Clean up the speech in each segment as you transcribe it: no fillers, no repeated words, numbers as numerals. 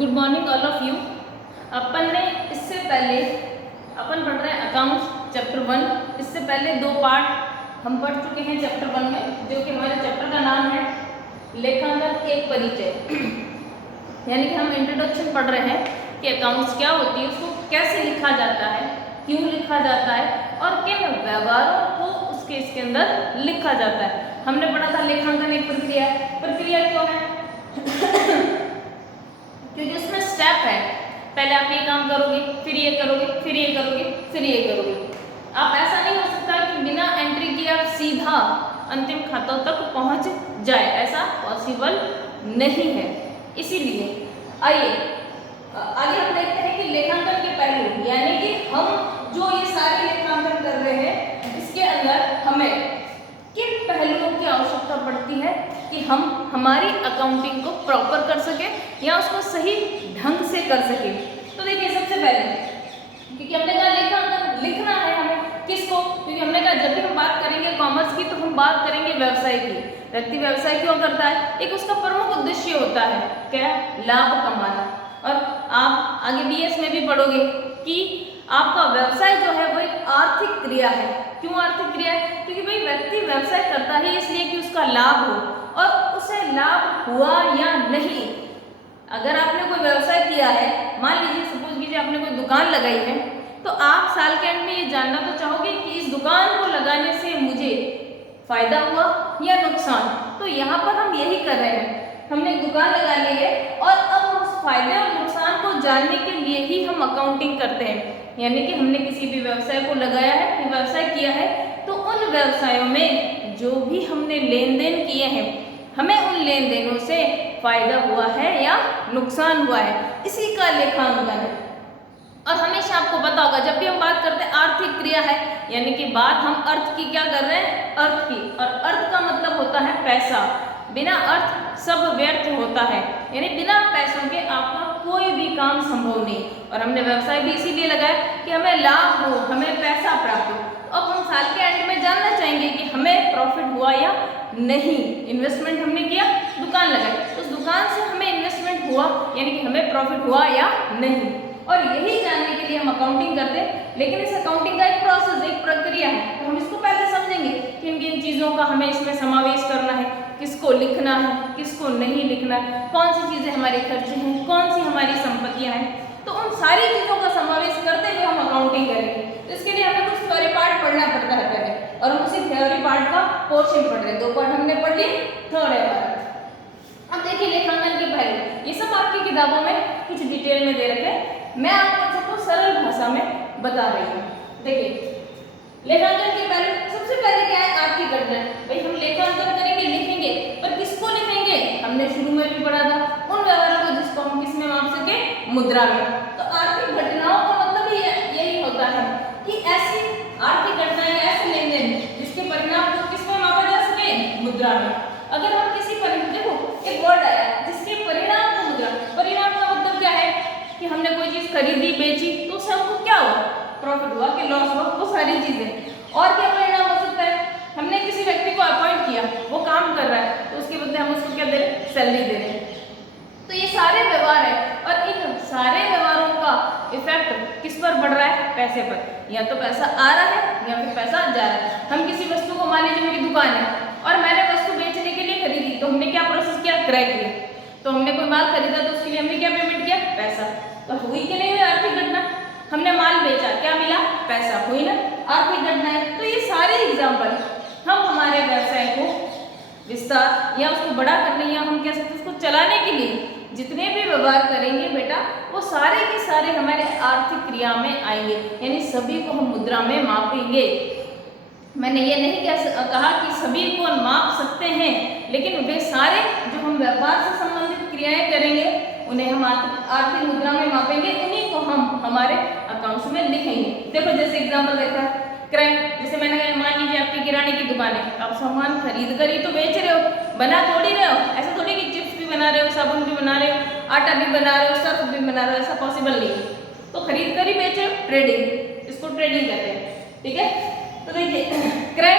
Good morning all of you. अपन ने इससे पहले अपन पढ़ रहे हैं अकाउंट्स चैप्टर 1। इससे पहले 2 पार्ट हम पढ़ चुके हैं चैप्टर 1 में, जो कि हमारे चैप्टर का नाम है लेखांकन एक परिचय। यानी कि हम इंट्रोडक्शन पढ़ रहे हैं कि अकाउंट्स क्या होती है, उसको कैसे लिखा जाता है, क्यों लिखा जाता है और किन व्यवहारों को उसके इसके अंदर लिखा जाता है। हमने पढ़ा था लेखांकन एक प्रक्रिया। प्रक्रिया क्यों है? क्योंकि उसमें स्टेप है, पहले आप ये काम करोगे, फिर ये करोगे, फिर ये करोगे, फिर ये करोगे। आप ऐसा नहीं हो सकता कि बिना एंट्री किए आप सीधा अंतिम खातों तक पहुंच जाए, ऐसा पॉसिबल नहीं है। इसीलिए आइए आगे हम देखते हैं कि लेखांकन के पहलू, यानी कि हम जो ये सारे लेखांकन कर रहे हैं इसके अंदर हमें किन पहलुओं की आवश्यकता पड़ती है कि हम हमारी अकाउंटिंग को प्रॉपर कर सके या उसको सही ढंग से कर सके। तो देखिए, सबसे पहले क्योंकि हमने कहा लेखांकन लिखना है हमें किसको, क्योंकि हमने कहा जब भी हम बात करेंगे कॉमर्स की तो हम बात करेंगे व्यवसाय की। व्यक्ति व्यवसाय क्यों करता है? एक उसका प्रमुख उद्देश्य होता है क्या? लाभ कमाना। और आप आगे बीएस में भी पढ़ोगे कि आपका व्यवसाय जो है वो एक आर्थिक क्रिया है। क्यों आर्थिक क्रिया है? क्योंकि भाई व्यक्ति व्यवसाय करता है इसलिए कि उसका लाभ हो, और उसे लाभ हुआ या नहीं। अगर आपने कोई व्यवसाय किया है, मान लीजिए सपोज कीजिए आपने कोई दुकान लगाई है, तो आप साल के एंड में ये जानना तो चाहोगे कि इस दुकान को लगाने से मुझे फायदा हुआ या नुकसान। तो यहाँ पर हम यही कर रहे हैं, हमने एक दुकान लगा ली है और अब उस फायदे और नुकसान को जानने के लिए ही हम अकाउंटिंग करते हैं। यानी कि हमने किसी भी व्यवसाय को लगाया है, व्यवसाय किया है, तो उन व्यवसायों में जो भी हमने लेन देन किए हैं, हमें उन लेन देनों से फायदा हुआ है या नुकसान हुआ है, इसी का लेखांकन है। और हमेशा आपको पता होगा जब भी हम बात करते हैं आर्थिक क्रिया है, यानी कि बात हम अर्थ की क्या कर रहे हैं? अर्थ की। और अर्थ का मतलब होता है पैसा। बिना अर्थ सब व्यर्थ होता है, यानी बिना पैसों के आपका कोई भी काम संभव नहीं। और हमने व्यवसाय भी इसीलिए लगाया कि हमें लाभ हो, हमें पैसा प्राप्त हो। अब हम साल के एंड में जानना चाहेंगे कि हमें प्रॉफिट हुआ या नहीं। इन्वेस्टमेंट हमने किया, दुकान लगाई, उस दुकान से हमें इन्वेस्टमेंट हुआ यानी कि हमें प्रॉफिट हुआ या नहीं। और यही जानने के लिए हम अकाउंटिंग करते हैं। लेकिन इस अकाउंटिंग का एक प्रोसेस, एक प्रक्रिया है, तो हम इसको पहले समझेंगे कि किन किन चीज़ों का हमें इसमें समावेश करना है, किसको लिखना है, किसको नहीं लिखना है, कौन सी चीज़ें हमारे खर्चे हैं, कौन सी हमारी संपत्तियां हैं। तो उन सारी चीज़ों का समावेश करते हुए हम अकाउंटिंग करेंगे। तो इसके लिए हमें कुछ थ्योरी पार्ट पढ़ना पड़ता है पहले, और हम उसी थ्योरी पार्ट का पोर्शन पढ़ रहे हैं। 2 पार्ट हमने पढ़ लिए, थर्ड है हमारा। अब देखिए लेखांकन के पहलू, ये सब आपकी किताबों में कुछ डिटेल में दे रखे हैं, मैं आपको सबको सरल भाषा में बता रही हूँ। देखिए लेखांकन के पहलू, सबसे पहले क्या है? आर्थिक घटना। भाई हम लेखांकन करेंगे, लिखेंगे, पर किसको लिखेंगे? हमने शुरू में भी पढ़ा था उन व्यवहारों को जिसको हम किस में माप सके? मुद्रा में। तो आर्थिक घटनाओं का मतलब ही यही होता है कि ऐसी आर्थिक घटनाएं, ऐसे लेन देन जिसके परिणाम को किस में मापा जा सके? मुद्रा में। अगर हम किसी परिणाम, देखो एक वर्ड आया जिसके परिणाम को मुद्रा, परिणाम का मतलब क्या है कि हमने कोई चीज खरीदी, बेची, तो उससे हमको क्या हुआ? प्रॉफिट हुआ कि लॉस हुआ, वो सारी चीजें। और क्या परिणाम हो सकता है? हमने किसी व्यक्ति को अपॉइंट किया, वो काम कर रहा है, तो उसके बदले हम उसको क्या दे रहे हैं? सैलरी दे रहे हैं। तो ये सारे व्यवहार है, और इन सारे व्यवहारों का इफेक्ट किस पर बढ़ रहा है? पैसे पर। या तो पैसा आ रहा है या फिर पैसा जा रहा है। हम किसी वस्तु को, मान लीजिए मेरी दुकान है और मैंने वस्तु बेचने के लिए खरीदी, तो हमने क्या प्रोसेस किया? क्रय किया। तो हमने कोई माल खरीदा तो उसके लिए हमने क्या पेमेंट किया? पैसा। तो हुई कि नहीं हुई आर्थिक घटना? हमने माल बेचा, क्या मिला? पैसा। हुई ना आर्थिक घटना है। तो ये सारे एग्जाम्पल हम हमारे व्यवसाय को विस्तार या उसको बड़ा करने, या हम कह सकते हैं उसको चलाने के लिए जितने भी व्यवहार करेंगे बेटा, वो सारे के सारे हमारे आर्थिक क्रिया में आएंगे, यानी सभी को हम मुद्रा में मापेंगे। मैंने ये नहीं कहा कि सभी को माप सकते हैं, लेकिन वे सारे जो हम व्यापार से संबंधित क्रियाएं करेंगे उन्हें हम आर्थिक मुद्रा में मापेंगे, उन्हीं को हम हमारे अकाउंट्स में लिखेंगे। देखो जैसे एग्जांपल देखा क्रय, जैसे मैंने कहा मान लीजिए आपकी किराने की दुकान है, आप सामान खरीद कर ही तो बेच रहे हो, बना थोड़ी रहे हो। ऐसा थोड़ी कि चिप्स भी बना रहे हो, साबुन भी बना रहे हो, आटा भी बना रहे हो, सर्फ भी बना रहे हो, ऐसा पॉसिबल नहीं है। तो खरीद कर ही बेच रहे हो, ट्रेडिंग, इसको ट्रेडिंग कहते हैं। ठीक है, तो देखिए क्रय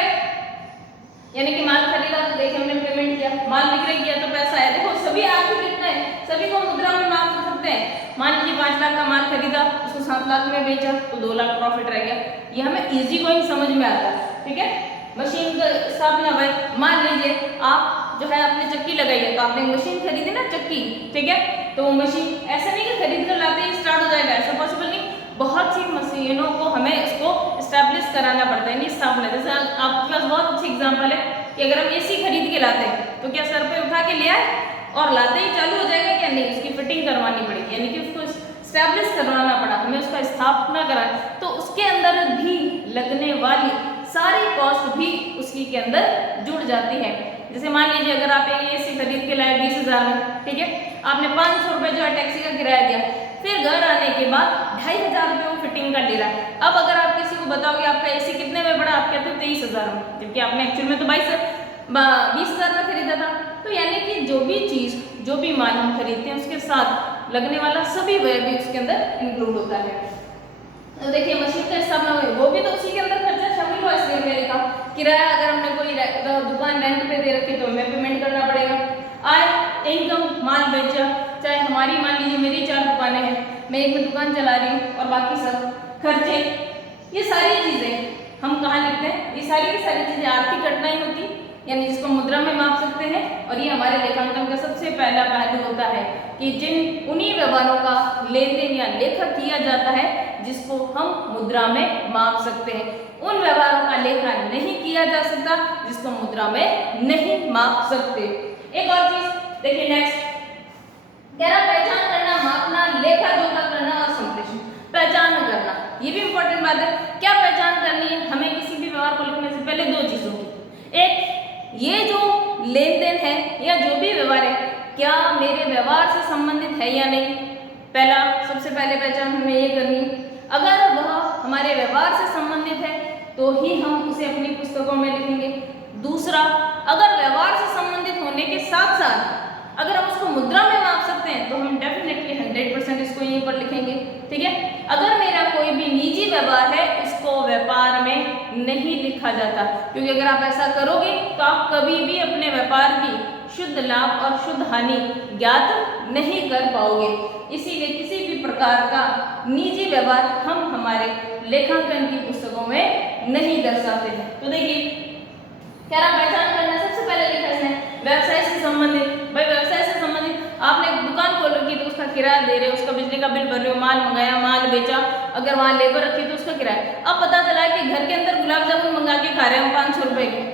यानी कि माल खरीदा तो देखिए हमने पेमेंट किया, माल विक्रय किया तो पैसा आया। देखो सभी आर्थिक घटना है, सभी को मुद्रा में माप सकते हैं। मान लीजिए 5 लाख का माल खरीदा, उसको 7 लाख में बेचा तो 2 लाख प्रॉफिट रह गया। ये हमें इजी गोइंग समझ में आता है, ठीक है। मशीन का स्थापना भाई, मान लीजिए आप जो है आपने चक्की लगाई है, तो आपने मशीन खरीदी ना चक्की, ठीक है। तो वो मशीन ऐसा नहीं कि खरीद कर लाते ही स्टार्ट हो जाएगा, ऐसा पॉसिबल नहीं। बहुत सी मशीनों को हमें इसको स्टैब्लिश कराना पड़ता है, नहीं स्थापना। जैसे आपके पास बहुत अच्छी एग्जाम्पल है कि अगर हम एसी खरीद के लाते हैं तो क्या सर पे उठा के ले आए और लाते ही चालू हो जाएगा, क्या नहीं, उसकी फिटिंग करवानी पड़ेगी, यानी कि उसको स्टैब्लिश करवाना पड़ा, हमें उसका स्थापना कराना, तो उसके अंदर भी लगने वाली सारी कॉस्ट भी उसी के अंदर जुड़ जाती है। जैसे मान लीजिए अगर आप एक एसी खरीद के लाए 20,000 में, ठीक है, आपने 500 रुपये जो है टैक्सी का किराया दिया, फिर घर आने के बाद 2,500 रुपये वो फिटिंग का ले रहा है। अब अगर आप किसी को बताओगे आपका एसी कितने में पड़ा, आप कहते हो 23,000 में, जबकि आपने एक्चुअल में तो 20,000 में खरीदा था। तो यानी कि जो भी चीज़, जो भी माल हम खरीदते हैं उसके साथ लगने वाला सभी व्यय भी उसके अंदर इंक्लूड होता है। तो देखिए मशीन का स्थापना हुई, वो भी तो उसी के अंदर खर्चा शामिल हुआ, इसलिए मैंने कहा किराया अगर हमने कोई दुकान रेंट पे दे रखी तो हमें पेमेंट करना पड़ेगा। आय, इनकम, माल बेचा, चाहे हमारी मान लीजिए मेरी 4 दुकानें हैं, मैं एक में दुकान चला रही हूँ और बाकी सब खर्चे, ये सारी चीज़ें हम कहाँ लिखते हैं, ये सारी की सारी चीज़ें आर्थिक घटनाएं होती, यानी जिसको मुद्रा में माप सकते हैं। और ये हमारे लेखांकन का सबसे पहला पहलू होता है कि जिन उन्हीं व्यवहारों का लेन देन या लेखा किया जाता है जिसको हम मुद्रा में माप सकते हैं। उन व्यवहारों का लेखा नहीं किया जा सकता जिसको मुद्रा में नहीं माप सकते। एक और चीज देखिए नेक्स्ट, कह रहा पहचान करना, मापना, लेखा जोखा करना और संप्रेषण। पहचान करना, ये भी इंपॉर्टेंट बात है। क्या पहचान करनी है हमें किसी भी व्यवहार को लिखने से पहले? 2 चीजों की। एक, ये जो लेन देन है या जो भी व्यवहार है क्या मेरे व्यवहार से संबंधित है या नहीं। पहला, सबसे पहले पहचान हमें ये करनी, अगर वह हमारे व्यवहार से संबंधित है तो ही हम उसे अपनी पुस्तकों में लिखेंगे। दूसरा, अगर व्यवहार से संबंधित होने के साथ साथ अगर हम उसको मुद्रा में माप सकते हैं तो हम डेफिनेटली 100% इसको यहीं पर लिखेंगे, ठीक है। अगर मेरा कोई भी निजी व्यवहार है इसको व्यापार में नहीं लिखा जाता, क्योंकि अगर आप ऐसा करोगे तो आप कभी भी अपने व्यापार की शुद्ध लाभ और शुद्ध हानि ज्ञात नहीं कर पाओगे। इसीलिए किसी भी प्रकार का निजी व्यवहार हम हमारे लेखांकन की पुस्तकों में नहीं दर्शाते हैं। तो देखिए क्या रहा, पहचान करना सबसे पहले लिखा इसने व्यवसाय से संबंधित। भाई व्यवसाय से संबंधित आपने एक दुकान खोल रखी तो उसका किराया दे रहे हो, उसका बिजली का बिल भर रहे हो, माल मंगाया, माल बेचा, अगर वहाँ लेबर रखी तो उसका किराया। अब पता चला है कि घर के अंदर गुलाब जामुन मंगा के खा रहे हो 500 रुपए के,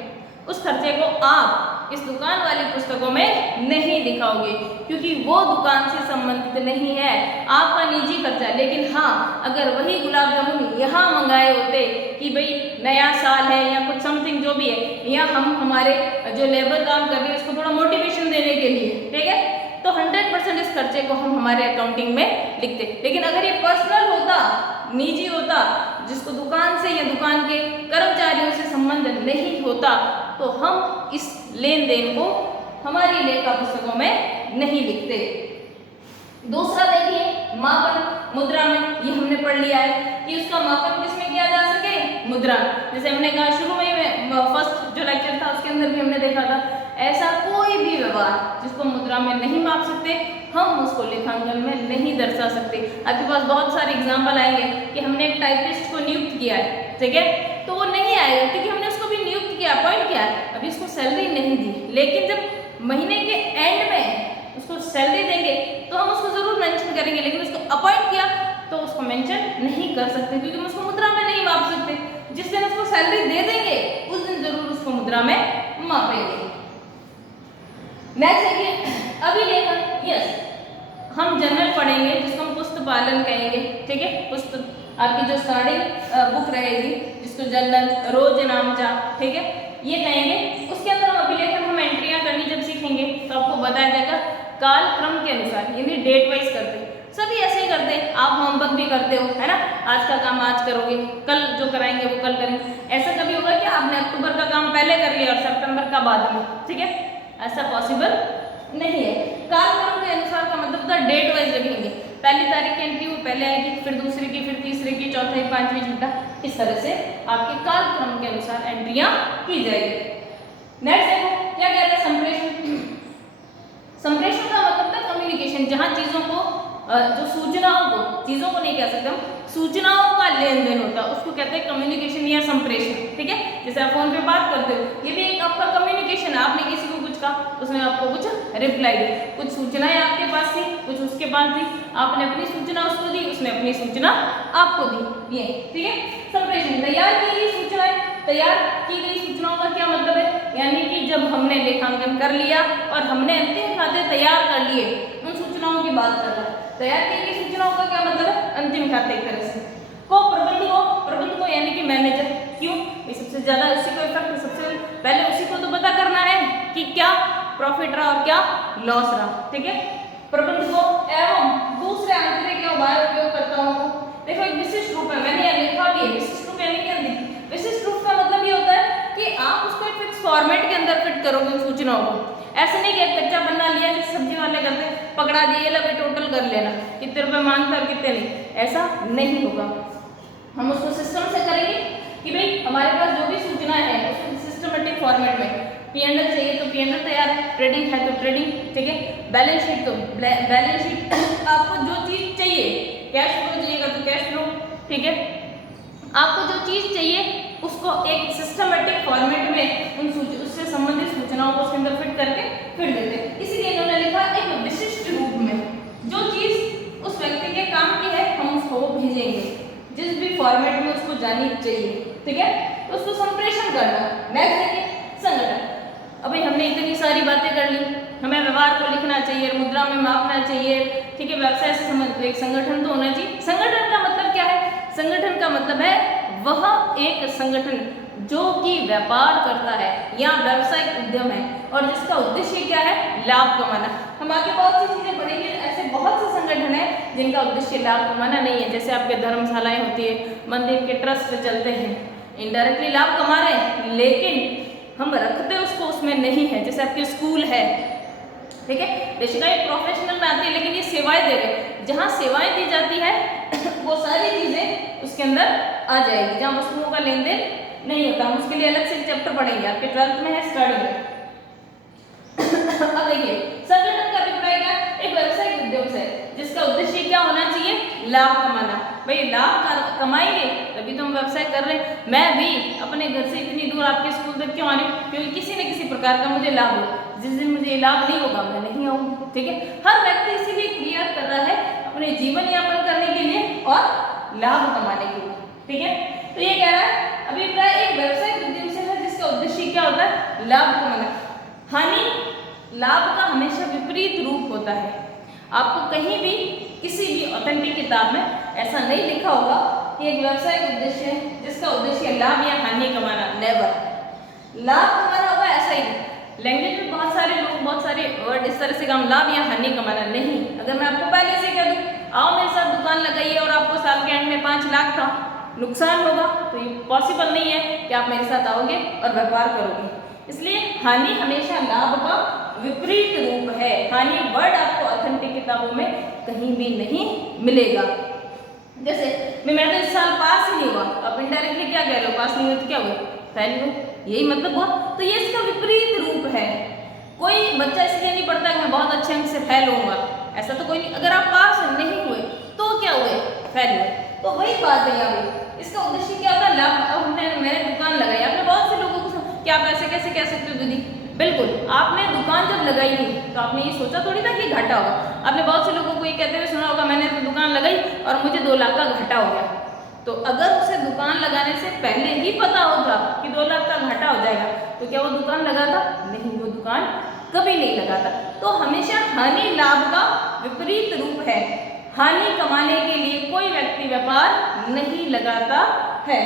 उस खर्चे को आप इस दुकान वाली पुस्तकों में नहीं दिखाओगे क्योंकि वो दुकान से संबंधित नहीं है, आपका निजी खर्चा। लेकिन हाँ, अगर वही गुलाब जामुन यहाँ मंगाए होते कि भाई नया साल है या कुछ समथिंग जो भी है, या हम हमारे जो लेबर काम कर रहे हैं उसको थोड़ा मोटिवेशन देने के लिए, ठीक है, तो 100% इस खर्चे को हम हमारे अकाउंटिंग में लिखते। लेकिन अगर ये पर्सनल होता, निजी होता, जिसको दुकान से या दुकान के कर्मचारियों से संबंध नहीं होता, तो हम इस लेन देन को हमारी लेखा पुस्तकों में नहीं लिखते। दूसरा देखिए मापन मुद्रा में, ये हमने पढ़ लिया है कि उसका मापन किसमें किया जा सके, मुद्रा। जैसे हमने कहा शुरू में फर्स्ट जो लेक्चर था उसके अंदर भी हमने देखा था, ऐसा कोई भी व्यवहार जिसको मुद्रा में नहीं माप सकते हम उसको लेखांकन में नहीं दर्शा सकते। आपके पास बहुत सारे एग्जाम्पल आएंगे कि हमने एक टाइपिस्ट को नियुक्त किया है, ठीक है, तो वो नहीं आएगा क्योंकि हमने उसको भी नियुक्त किया, अपॉइंट किया है, अभी उसको सैलरी नहीं दी। लेकिन जब महीने के एंड में उसको सैलरी देंगे तो हम उसको जरूर मेंशन करेंगे, लेकिन उसको अपॉइंट किया तो उसको मेंशन नहीं कर सकते क्योंकि हम उसको मुद्रा में नहीं माप सकते। जिस दिन उसको सैलरी दे देंगे उस दिन जरूर उसको मुद्रा में मापेंगे। नेक्स्ट देखिए अभिलेखन, यस हम जनरल पढ़ेंगे जिसको हम पुस्तक पालन कहेंगे, ठीक है। पुस्तक आपकी जो स्टार्टिंग बुक रहेगी जिसको जनरल रोज नामचा, ठीक है, ये कहेंगे। उसके अंदर हम अभिलेखन हम एंट्रियां करनी जब सीखेंगे तो आपको बताया जाएगा काल क्रम के अनुसार, यानी डेट वाइज करते। सभी ऐसे ही करते हैं, आप होमवर्क भी करते हो, है ना, आज का काम आज करोगे, कल जो कराएंगे वो कल करेंगे। ऐसा कभी होगा कि आपने अक्टूबर का काम पहले कर लिया और सितंबर का बाद में, ठीक है, ऐसा पॉसिबल नहीं है। कालक्रम के अनुसार का मतलब होता है डेट वाइज रखेंगे, पहली तारीख की एंट्री वो पहले आएगी, फिर दूसरी की, फिर तीसरे की, चौथे, पांचवी, छठा, इस तरह से आपके कालक्रम के अनुसार एंट्रियां की जाएगी। नेक्स्ट देखो क्या कहते हैं संप्रेषण। संप्रेषण का मतलब था कम्युनिकेशन, जहां चीजों को जो सूचनाओं को, चीजों को नहीं कह सकते हम, सूचनाओं का लेन देन होता है उसको कहते हैं कम्युनिकेशन या संप्रेषण। ठीक है, जैसे आप फोन पे बात करते हो, ये भी एक आपका कम्युनिकेशन है। आपने किसी को कुछ कहा, उसने आपको कुछ रिप्लाई दी, कुछ सूचनाएं आपके पास थी, कुछ उसके पास थी, आपने अपनी सूचना उसको दी, उसने अपनी सूचना आपको दी। ये ठीक है संप्रेषण। तैयार की गई सूचनाएं, तैयार की गई सूचनाओं का क्या मतलब है, यानी कि जब हमने लेखांकन कर लिया और हमने अंतिम खाते तैयार कर लिए, उन सूचनाओं की बात कर रहा है। तैयार की गई सूचनाओं का क्या मतलब है, अंतिम खाते एक तरह से। प्रबंध को यानी कि मैनेजर। क्यों, सबसे ज्यादा उसी को इफेक्ट, सबसे पहले उसी को तो पता करना है कि क्या प्रॉफिट रहा और क्या लॉस रहा। ठीक है, प्रबंध को एवं दूसरे आंतरिक या बाह्य उपयोगकर्ताओं को। देखो एक विशिष्ट रूप है, मैंने यहाँ लिखा भी है विशिष्ट रूप यानी कि विशिष्ट रूप का मतलब ये होता है कि आप उसको एक फिक्स फॉर्मेट के अंदर फिट करोगे उन सूचनाओं को। ऐसे नहीं कि एक कच्चा बना लिया जैसे सब्जी वाले करते हैं, पकड़ा दिए ला टोटल कर लेना, कितने रुपए मांगते और कितने नहीं, ऐसा नहीं होगा। हम उसको सिस्टम से करेंगे कि भाई हमारे पास जो भी सूचना है उसको सिस्टमेटिक फॉर्मेट में, P&L चाहिए तो P&L तैयार है, ट्रेडिंग है तो ट्रेडिंग, ठीक है, बैलेंस शीट तो बैलेंस शीट, आपको जो चीज चाहिए, कैश फ्लो चाहिएगा तो कैश फ्लो, ठीक है, आपको जो चीज चाहिए उसको एक सिस्टमेटिक फॉर्मेट में उन उससे संबंधित सूचनाओं को उसके अंदर फिट करके फिर देते हैं। इसीलिए इन्होंने लिखा एक विशिष्ट रूप में, जो चीज उस व्यक्ति के काम की है हम उसको भेजेंगे जिस भी फॉर्मेट में उसको जानी चाहिए। ठीक है, तो उसको संप्रेषण करना। नेक्स्ट देखिए संगठन। अभी हमने इतनी सारी बातें कर ली, हमें व्यवहार को लिखना चाहिए, मुद्रा में मापना चाहिए, ठीक है, व्यवसाय से संबंधित एक संगठन तो होना चाहिए। संगठन का मतलब क्या है, संगठन का मतलब है वह एक संगठन जो कि व्यापार करता है या व्यावसायिक उद्यम है और जिसका उद्देश्य क्या है, लाभ कमाना। हम आगे बहुत सी चीजें पढ़ेंगे, ऐसे बहुत से संगठन हैं जिनका उद्देश्य लाभ कमाना नहीं है। जैसे आपके धर्मशालाएं होती है, मंदिर के ट्रस्ट चलते हैं, इनडायरेक्टली लाभ कमा रहे हैं लेकिन हम रखते उसको उसमें नहीं है। जैसे आपके स्कूल है, ठीक है, बेसिकली एक प्रोफेशनल में आती है लेकिन ये सेवाएं दे रहे हैं, जहाँ सेवाएं दी जाती है वो सारी चीजें उसके अंदर आ जाएगी, जहाँ वस्तुओं का लेन देन नहीं होता। हम उसके लिए अलग से चैप्टर पढ़ेंगे, आपके 12th में है स्टार्टिंग में। अब देखिए संगठन का अभिप्राय क्या, एक व्यवसायिक उद्यम से जिसका उद्देश्य क्या होना चाहिए, लाभ कमाना। भाई लाभ कमाएंगे तभी तो हम व्यवसाय कर रहे हैं। मैं भी अपने घर से इतनी दूर आपके स्कूल तक क्यों आ रही हूँ, क्योंकि किसी न किसी प्रकार का मुझे लाभ हो। जिस दिन मुझे ये लाभ नहीं होगा मैं नहीं आऊँगी। ठीक है, हर व्यक्ति इसीलिए क्रिया कर रहा है अपने जीवन यापन करने के लिए और लाभ कमाने के लिए। ठीक है, तो ये कह रहा है अभिप्राय एक व्यवसायिक उद्यम से है जिसका उद्देश्य क्या होता है, लाभ कमाना। हानि लाभ का हमेशा विपरीत रूप होता है। आपको कहीं भी किसी भी ऑथेंटिक किताब में ऐसा नहीं लिखा होगा कि एक व्यवसायिक उद्देश्य है जिसका उद्देश्य लाभ या हानि कमाना, नेवर। लाभ कमाना होगा ऐसा ही। लैंग्वेज में बहुत सारे लोग बहुत सारे वर्ड इस तरह से काम, लाभ या हानि कमाना नहीं। अगर मैं आपको पहले से कह दूं आओ मेरे साथ दुकान लगाइए और आपको साल के एंड में 5 लाख का नुकसान होगा, तो ये पॉसिबल नहीं है कि आप मेरे साथ आओगे और व्यापार करोगे। इसलिए हानि हमेशा लाभ का विपरीत रूप है। हानि वर्ड आपको ऑथेंटिक किताबों में कहीं भी नहीं मिलेगा। जैसे मैं तो इस साल पास ही नहीं हुआ, आप इनडायरेक्टली क्या कह रहे हो, पास नहीं हुए तो क्या हुआ, फेल हुए, यही मतलब हुआ। तो ये इसका विपरीत रूप है। कोई बच्चा इसलिए नहीं पढ़ता कि मैं बहुत अच्छे अंक से फेल होऊंगा, ऐसा तो कोई नहीं। अगर आप पास नहीं हुए तो क्या हुए, फेल हुए। तो वही बात है यहाँ पे, इसका उद्देश्य क्या होता है, लाभ। अब मैंने दुकान लगाई, आपने बहुत से लोगों को क्या आप ऐसे कैसे कह सकते हो दीदी, बिल्कुल आपने दुकान जब लगाई थी तो आपने ये सोचा थोड़ी था कि घाटा होगा। आपने बहुत से लोगों को ये कहते हुए सुना होगा मैंने तो दुकान लगाई और मुझे 2 लाख का घाटा हो गया। तो अगर उसे दुकान लगाने से पहले ही पता होता कि 2 लाख का घाटा हो जाएगा तो क्या वो दुकान लगाता, नहीं, वो दुकान कभी नहीं लगाता। तो हमेशा हानि लाभ का विपरीत रूप है। हानि कमाने के लिए कोई व्यक्ति व्यापार नहीं लगाता है।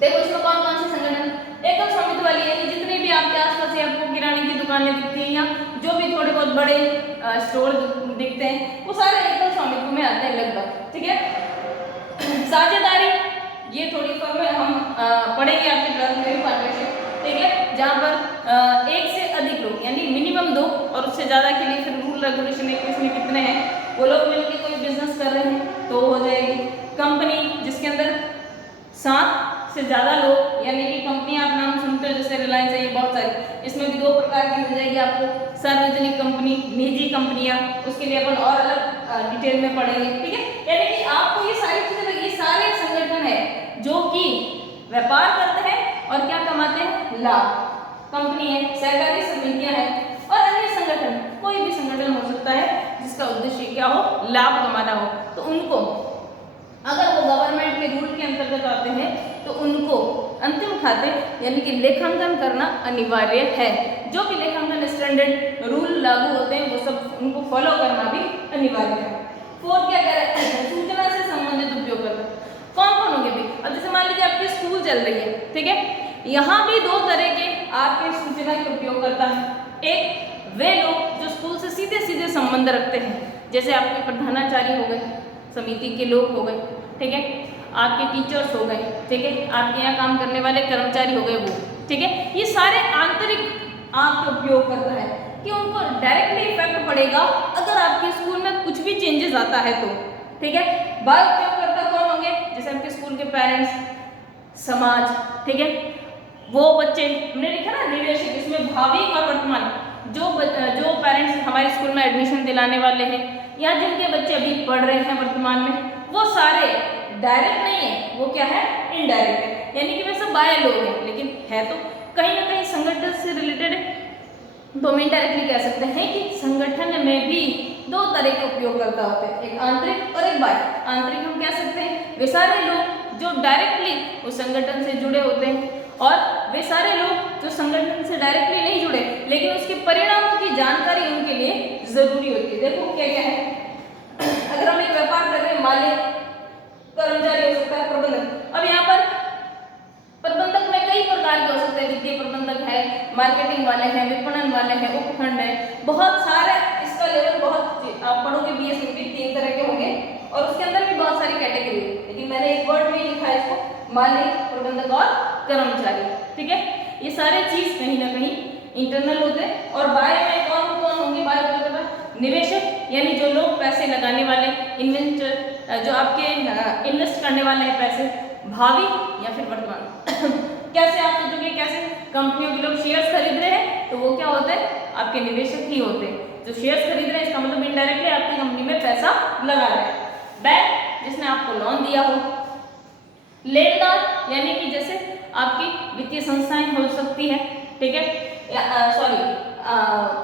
देखो इसमें कौन कौन से संगठन, एकल स्वामित्व वाली यानी जितने भी आपके आसपास आपको किराने की दुकानें दिखती हैं या जो भी थोड़े बहुत बड़े स्टोर दिखते हैं वो सारे एकल स्वामित्व में आते हैं लगभग। ठीक है, साझेदारी ये थोड़ी फर्म हम पढ़ेंगे आपके 12th में पार्टनरशिप। ठीक है, जहाँ पर 1 से अधिक लोग यानी मिनिमम 2 और उससे ज़्यादा के लिए फिर रूल रेगुलेशन है कि इसमें कितने हैं, वो लोग मिलकर कोई बिजनेस कर रहे हैं तो हो जाएगी। कंपनी जिसके अंदर 7 से ज़्यादा लोग यानी कि कंपनी आप नाम सुनते हो जैसे रिलायंस है, ये बहुत सारी, इसमें भी 2 प्रकार की मिल जाएगी आपको, सार्वजनिक कंपनी, निजी कंपनियां, उसके लिए अपन और अलग डिटेल में पढ़ेंगे, ठीक है। यानी कि आपको ये सारी चीजें लगी, सारे संगठन है जो कि व्यापार करते हैं और क्या कमाते हैं, लाभ। कंपनी है, सहकारी समितियां हैं और अन्य संगठन, कोई भी संगठन हो सकता है जिसका उद्देश्य क्या हो, लाभ कमाना हो, तो उनको अगर वो गवर्नमेंट के रूल के अंतर्गत आते हैं तो उनको अंतिम खाते यानी कि लेखांकन करना अनिवार्य है। जो भी लेखांकन स्टैंडर्ड रूल लागू होते हैं वो सब उनको फॉलो करना भी अनिवार्य है। फोर्थ क्या कह रहे हैं, सूचना से संबंधित उपयोगकर्ता कौन कौन होंगे भी। अब जैसे मान लीजिए आपकी स्कूल चल रही है, ठीक है, यहाँ भी दो तरह के आपके सूचना के उपयोगकर्ता हैं। एक वे लोग जो स्कूल से सीधे सीधे संबंध रखते हैं, जैसे आपके प्रधानाचार्य हो गए, समिति के लोग हो गए, ठीक है, आपके टीचर्स हो गए, ठीक है, आपके यहाँ काम करने वाले कर्मचारी हो गए वो, ठीक है। ये सारे आंतरिक आपके उपयोगकर्ता है कि उनको डायरेक्टली इफेक्ट पड़ेगा अगर आपके स्कूल में कुछ भी चेंजेस आता है तो, ठीक है। बाह्य उपयोगकर्ता कौन होंगे, जैसे आपके स्कूल के पेरेंट्स, समाज, ठीक है, वो बच्चे, हमने लिखा ना निवेशक, इसमें भावी और वर्तमान, जो पेरेंट्स हमारे स्कूल में एडमिशन दिलाने वाले हैं या जिनके बच्चे अभी पढ़ रहे हैं वर्तमान में, वो सारे डायरेक्ट नहीं है, वो क्या है, इनडायरेक्ट है। यानी कि वे सब बाह्य लोग हैं, लेकिन है तो कहीं ना कहीं संगठन से रिलेटेड है। तो हम इनडायरेक्टली कह सकते हैं कि संगठन में भी दो तरह के उपयोगकर्ता होते हैं, एक आंतरिक और एक बाह्य। आंतरिक हम कह सकते हैं वे सारे लोग जो डायरेक्टली उस संगठन से जुड़े होते हैं, और वे सारे लोग जो संगठन से डायरेक्टली नहीं जुड़े लेकिन उसके परिणामों की जानकारी उनके लिए जरूरी होती है। देखो क्या क्या है, अगर हम एक व्यापार कर रहे हैं, मालिक, कर्मचारी हो सकता है, प्रबंधक। अब यहाँ पर प्रबंधक में कई प्रकार के हो सकते हैं, वित्तीय प्रबंधक है, मार्केटिंग वाले हैं, विपणन वाले हैं, उपखंड है, बहुत सारे, इसका लेवल बहुत, आप पढ़ोगे बीएस में भी 3 तरह के होंगे और उसके अंदर भी बहुत सारी कैटेगरी है, लेकिन मैंने एक वर्ड में लिखा है इसको, मालिक, प्रबंधक और कर्मचारी, ठीक है। ये सारे चीज कहीं ना कहीं इंटरनल होते हैं। और बाह्य में कौन कौन होंगे, बाह्य उपयोगकर्ता, निवेशक यानी जो लोग पैसे लगाने वाले, इन्वेस्टर जो आपके इन्वेस्ट करने वाले हैं पैसे, भावी या फिर वर्तमान। कैसे आप सोचोगे, कैसे कंपनियों के लोग शेयर्स खरीद रहे हैं तो वो क्या होते हैं, आपके निवेशक ही होते हैं। जो शेयर्स खरीद रहे हैं इसका मतलब इनडायरेक्टली आपकी कंपनी में पैसा लगा रहे हैं। बैंक जिसने आपको लोन दिया हो, लेनदार यानी कि जैसे आपकी वित्तीय संस्थाएं हो सकती है, ठीक है,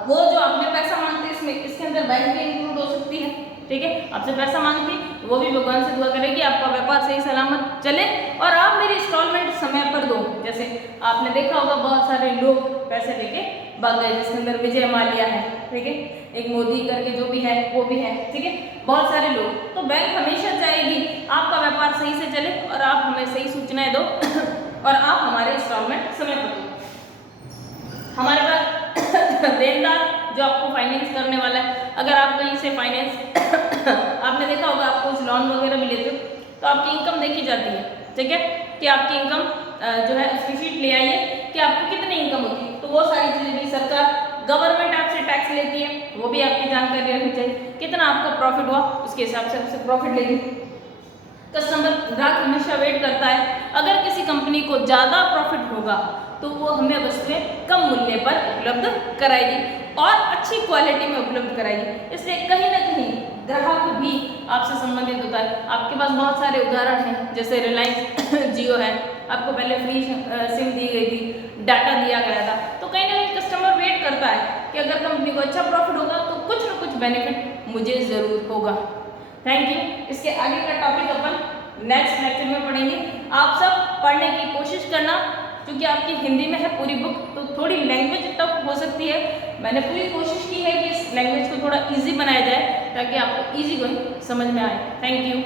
वो जो आपने पैसा मांगते हैं इसमें, इसके अंदर बैंक भी इंक्लूड हो सकती है, ठीक है। आपसे पैसा मांगती है, वो भी भगवान से दुआ करेगी आपका व्यापार सही सलामत चले और आप मेरी इंस्टॉलमेंट समय पर दो। जैसे आपने देखा होगा बहुत सारे लोग पैसे लेके भाग गए, जिसके अंदर विजय माल्या है, ठीक है, एक मोदी करके जो भी है वो भी है, ठीक है, बहुत सारे लोग। तो बैंक हमेशा चाहेगी आपका व्यापार सही से चले और आप हमें सही सूचनाएं दो और आप हमारे इंस्टॉलमेंट समय पर दो। हमारे पास देनदार जो आपको फाइनेंस करने वाला है, अगर आप कहीं से फाइनेंस आपने देखा होगा, आपको कुछ लोन वगैरह भी लेते हो तो आपकी इनकम देखी जाती है, ठीक है, कि आपकी इनकम जो है उसकी शीट ले आइए कि आपको कितनी इनकम होती है। तो वो सारी चीज़ें भी सरकार, गवर्नमेंट आपसे टैक्स लेती है, वो भी आपकी जानकारी रखनी चाहिए, कितना आपको प्रॉफिट हुआ उसके हिसाब से आपसे प्रॉफिट लेगी। कस्टमर, ग्राहक हमेशा वेट करता है, अगर किसी कंपनी को ज़्यादा प्रॉफिट होगा तो वो हमें वस्तुएं कम मूल्य पर उपलब्ध कराएगी और अच्छी क्वालिटी में उपलब्ध कराएगी। इसलिए कहीं ना कहीं ग्राहक भी आपसे संबंधित होता है। आपके पास बहुत सारे उदाहरण हैं, जैसे रिलायंस जियो है, आपको पहले फ्री सिम दी गई थी, डाटा दिया गया था, तो कहीं ना कहीं कस्टमर वेट करता है कि अगर कंपनी को अच्छा प्रॉफिट होगा तो कुछ ना कुछ बेनिफिट मुझे ज़रूर होगा। Thank you. इसके आगे का टॉपिक अपन नेक्स्ट लेक्चर में पढ़ेंगे। आप सब पढ़ने की कोशिश करना, क्योंकि आपकी हिंदी में है पूरी बुक, तो थोड़ी लैंग्वेज टफ हो सकती है। मैंने पूरी कोशिश की है कि इस लैंग्वेज को थोड़ा इजी बनाया जाए ताकि आपको इजी गोइंग समझ में आए। Thank you.